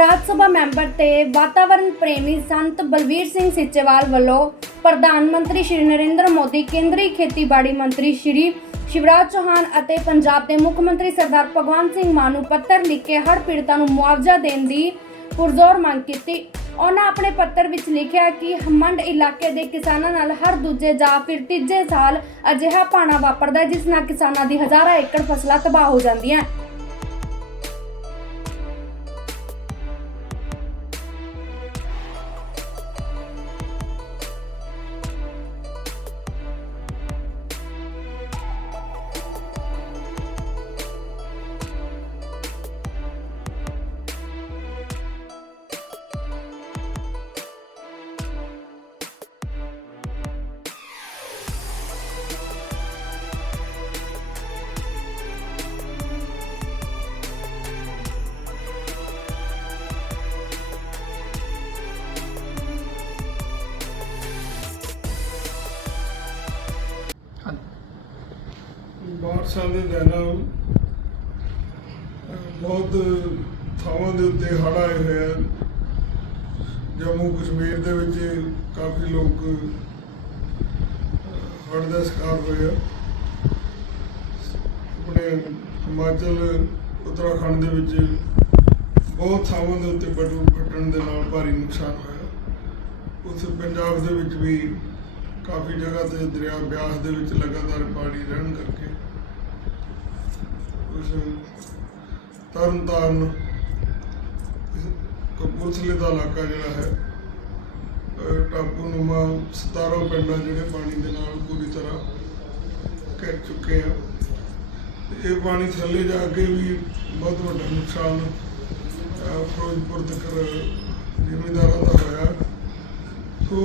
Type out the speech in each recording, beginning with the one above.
ਰਾਜ ਸਭਾ member ਤੇ ਵਾਤਾਵਰਣ ਪ੍ਰੇਮੀ ਸੰਤ ਬਲਵੀਰ ਸਿੰਘ ਸਿੱਚੇਵਾਲ ਵੱਲੋਂ ਪ੍ਰਧਾਨ ਮੰਤਰੀ ਸ਼੍ਰੀ ਨਰਿੰਦਰ ਮੋਦੀ, ਕੇਂਦਰੀ ਖੇਤੀਬਾੜੀ ਮੰਤਰੀ ਸ਼੍ਰੀ ਸ਼ਿਵਰਾਜ ਚੌਹਾਨ ਅਤੇ ਪੰਜਾਬ ਦੇ ਮੁੱਖ ਮੰਤਰੀ ਸਰਦਾਰ ਭਗਵੰਤ ਸਿੰਘ ਮਾਨ ਨੂੰ ਪੱਤਰ ਲਿਖ ਕੇ ਹੜ੍ਹ ਪੀੜਤਾਂ ਨੂੰ ਮੁਆਵਜ਼ਾ ਦੇਣ ਦੀ ਪੁਰਜ਼ੋਰ ਮੰਗ ਕੀਤੀ। ਉਹਨਾਂ ਆਪਣੇ ਪੱਤਰ ਵਿੱਚ ਲਿਖਿਆ ਕਿ ਹਮੰਡ ਇਲਾਕੇ ਦੇ ਕਿਸਾਨਾਂ ਨਾਲ ਹਰ ਦੂਜੇ ਜਾਂ ਫਿਰ ਤੀਜੇ ਸਾਲ ਅਜਿਹਾ ਪਾਣਾ ਵਾਪਰਦਾ ਜਿਸ ਨਾਲ ਕਿਸਾਨਾਂ ਦੀ ਹਜ਼ਾਰਾਂ ਏਕੜ ਫਸਲਾਂ ਤਬਾਹ ਹੋ ਜਾਂਦੀਆਂ। ਬਾਰਸ਼ਾਂ ਦੇ ਦਿਨਾਂ ਬਹੁਤ ਥਾਵਾਂ ਦੇ ਉੱਤੇ ਹੜ੍ਹ ਆਏ ਹੋਏ ਆ। ਜੰਮੂ ਕਸ਼ਮੀਰ ਦੇ ਵਿੱਚ ਕਾਫੀ ਲੋਕ ਹੜ੍ਹ ਦਾ ਸ਼ਿਕਾਰ ਹੋਏ ਆ। ਆਪਣੇ ਹਿਮਾਚਲ, ਉੱਤਰਾਖੰਡ ਦੇ ਵਿੱਚ ਬਹੁਤ ਥਾਵਾਂ ਦੇ ਉੱਤੇ ਬੜੂ ਫਟਣ ਦੇ ਨਾਲ ਭਾਰੀ ਨੁਕਸਾਨ ਹੋਇਆ। ਉੱਥੇ ਪੰਜਾਬ ਦੇ ਵਿੱਚ ਵੀ ਕਾਫੀ ਜਗ੍ਹਾ ਤੇ ਦਰਿਆ, ਬਿਆਸ ਦੇ ਵਿੱਚ ਲਗਾਤਾਰ ਪਾਣੀ ਰਹਿਣ ਕਰਕੇ ਤਰਨ ਤਾਰਨ ਕਪੂਰਥਲੇ ਦਾ ਇਲਾਕਾ ਜਿਹੜਾ ਹੈ, ਅਹ ਟਾਪੂ ਨੁਮਾ 17 ਪਿੰਡਾਂ ਜਿਹੜੇ ਪਾਣੀ ਦੇ ਨਾਲ ਪੂਰੀ ਤਰ੍ਹਾਂ ਘਿਰ ਚੁੱਕੇ ਆ। ਇਹ ਪਾਣੀ ਥੱਲੇ ਜਾ ਕੇ ਵੀ ਬਹੁਤ ਵੱਡਾ ਨੁਕਸਾਨ ਫਿਰੋਜ਼ਪੁਰ ਤੱਕ ਜ਼ਿਮੀਂਦਾਰਾਂ ਦਾ ਹੋਇਆ। ਸੋ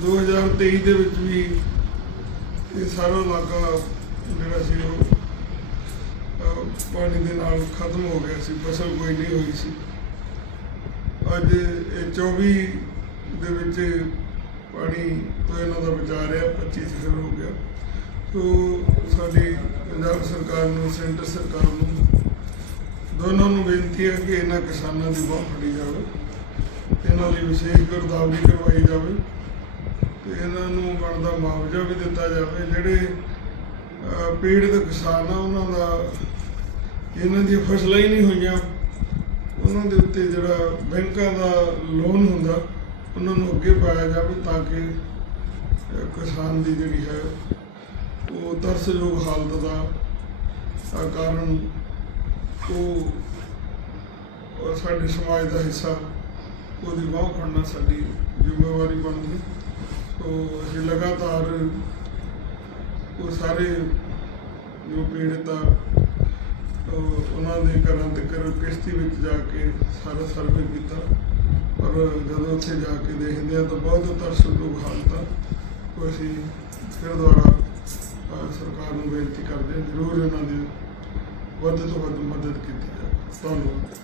2023 ਦੇ ਵਿੱਚ ਵੀ ਇਹ ਸਾਰਾ ਇਲਾਕਾ ਜਿਹੜਾ ਸੀ ਉਹ ਪਾਣੀ ਦੇ ਨਾਲ ਖਤਮ ਹੋ ਗਿਆ ਸੀ, ਫਸਲ ਕੋਈ ਨਹੀਂ ਹੋਈ ਸੀ। ਅੱਜ ਇਹ 24 ਦੇ ਵਿੱਚ ਪਾਣੀ ਤੋਂ ਇਹਨਾਂ ਦਾ ਬਚਾ ਰਿਹਾ 25 ਸਿਖਰ ਹੋ ਗਿਆ। ਤੋ ਸਾਡੀ ਪੰਜਾਬ ਸਰਕਾਰ ਨੂੰ, ਸੈਂਟਰ ਸਰਕਾਰ ਨੂੰ ਦੋਨਾਂ ਨੂੰ ਬੇਨਤੀ ਹੈ ਕਿ ਇਹਨਾਂ ਕਿਸਾਨਾਂ ਦੀ ਬਾਹ ਫੜੀ ਜਾਵੇ, ਇਹਨਾਂ ਲਈ ਵਿਸ਼ੇਸ਼ ਗਿਰਦਾਵਰੀ ਕਰਵਾਈ ਜਾਵੇ ਤੇ ਇਹਨਾਂ ਨੂੰ ਬਣਦਾ ਮੁਆਵਜ਼ਾ ਵੀ ਦਿੱਤਾ ਜਾਵੇ, ਜਿਹੜੇ ਪੀੜਤ ਕਿਸਾਨ ਆ ਉਹਨਾਂ ਦਾ ਇਹਨਾਂ ਦੀਆਂ ਫਸਲਾਂ ਹੀ ਨਹੀਂ ਹੋਈਆਂ, ਉਹਨਾਂ ਦੇ ਉੱਤੇ ਜਿਹੜਾ ਬੈਂਕਾਂ ਦਾ ਲੋਨ ਹੁੰਦਾ, ਉਹਨਾਂ ਨੂੰ ਅੱਗੇ ਪਾਇਆ ਜਾਵੇ ਤਾਂ ਕਿ ਕਿਸਾਨ ਦੀ ਜਿਹੜੀ ਹੈ, ਉਹ ਤਰਸਯੋਗ ਹਾਲਤ ਦਾ ਕਾਰਨ ਉਹ ਉਹ ਸਾਡੇ ਸਮਾਜ ਦਾ ਹਿੱਸਾ ਉਹਦੀ ਬਾਹ ਫੜਨਾ ਸਾਡੀ ਜ਼ਿੰਮੇਵਾਰੀ ਬਣਦੀ ਸੋ ਅਸੀਂ ਲਗਾਤਾਰ ਉਹ ਸਾਰੇ ਜੋ ਪੀੜਤ ਆ, ਉਹ ਉਹਨਾਂ ਦੇ ਘਰਾਂ ਤੱਕ ਕਿਸ਼ਤੀ ਵਿੱਚ ਜਾ ਕੇ ਸਾਰਾ ਸਰਵੇ ਕੀਤਾ। ਪਰ ਜਦੋਂ ਉੱਥੇ ਜਾ ਕੇ ਦੇਖਦੇ ਆ ਤਾਂ ਬਹੁਤ ਤਰਸਯੋਗ ਹਾਲਤ ਆ। ਉਹ ਅਸੀਂ ਫਿਰ ਦੁਆਰਾ ਸਰਕਾਰ ਨੂੰ ਬੇਨਤੀ ਕਰਦੇ ਹਾਂ, ਜ਼ਰੂਰ ਇਹਨਾਂ ਦੀ ਵੱਧ ਤੋਂ ਵੱਧ ਮਦਦ ਕੀਤੀ ਜਾਵੇ। ਧੰਨਵਾਦ।